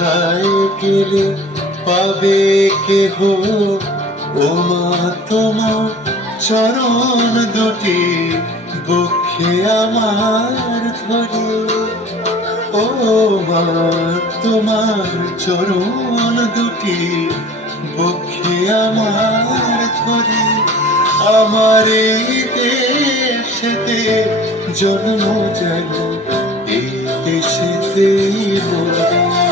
কোথায় গেলে পাবে কেহ ও মা, তোমার চরণ দুটি বক্ষে আমার ধরে ও মা, তোমার চরণ দুটি বক্ষে আমার ধরে আমার এই দেশেতে জন্ম যেন, এই দেশেতে মরে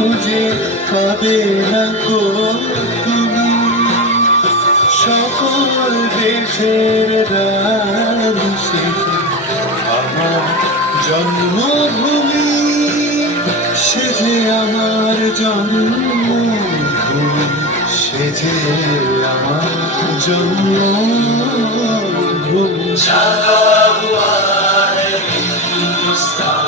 খুঁজে পাবে না গো তুমি। সকল দেশের রাশে আমার জন্মভূমি। সেজে আমার জন্মভূমি, সে আমার জন্মভূমি। সাদা হিন্দুস্তান